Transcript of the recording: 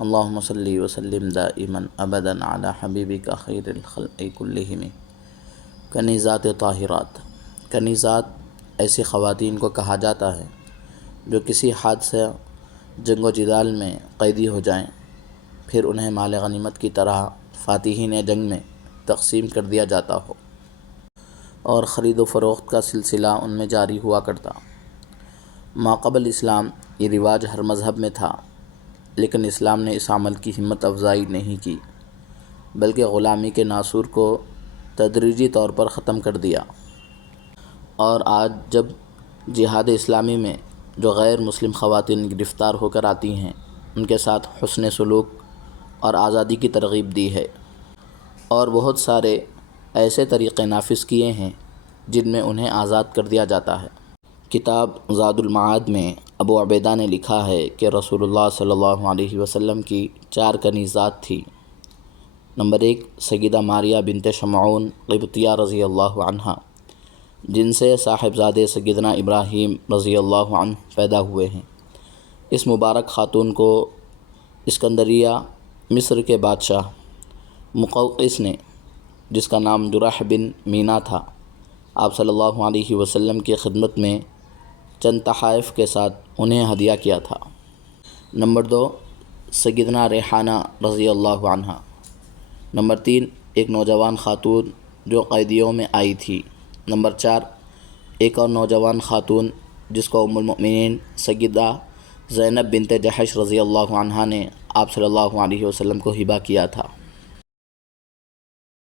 اللہم صلی وسلم دائما ابدا علی حبیبک خیر الخلق کلہم۔ کنیزات طاہرات۔ کنیزات ایسی خواتین کو کہا جاتا ہے جو کسی حادثہ جنگ و جدال میں قیدی ہو جائیں، پھر انہیں مال غنیمت کی طرح فاتحین جنگ میں تقسیم کر دیا جاتا ہو اور خرید و فروخت کا سلسلہ ان میں جاری ہوا کرتا۔ ماقبل اسلام یہ رواج ہر مذہب میں تھا، لیکن اسلام نے اس عمل کی ہمت افزائی نہیں کی، بلکہ غلامی کے ناسور کو تدریجی طور پر ختم کر دیا۔ اور آج جب جہاد اسلامی میں جو غیر مسلم خواتین گرفتار ہو کر آتی ہیں، ان کے ساتھ حسن سلوک اور آزادی کی ترغیب دی ہے، اور بہت سارے ایسے طریقے نافذ کیے ہیں جن میں انہیں آزاد کر دیا جاتا ہے۔ کتاب زاد المعاد میں ابو عبیدہ نے لکھا ہے کہ رسول اللہ صلی اللہ علیہ وسلم کی 4 کنیزات تھیں۔ نمبر 1، سیدہ ماریہ بنت شمعون قبطیہ رضی اللہ عنہا، جن سے صاحبزادے سیدنا ابراہیم رضی اللہ عنہ پیدا ہوئے ہیں۔ اس مبارک خاتون کو اسکندریہ مصر کے بادشاہ مقوقس نے، جس کا نام جرح بن مینا تھا، آپ صلی اللہ علیہ وسلم کی خدمت میں چند تحائف کے ساتھ انہیں ہدیہ کیا تھا۔ نمبر 2، سیدنا ریحانہ رضی اللہ عنہا۔ نمبر 3، ایک نوجوان خاتون جو قیدیوں میں آئی تھی۔ نمبر 4، ایک اور نوجوان خاتون جس کو ام المؤمنین سیدہ زینب بنت جحش رضی اللہ عنہا نے آپ صلی اللہ علیہ وسلم کو ہبہ کیا تھا۔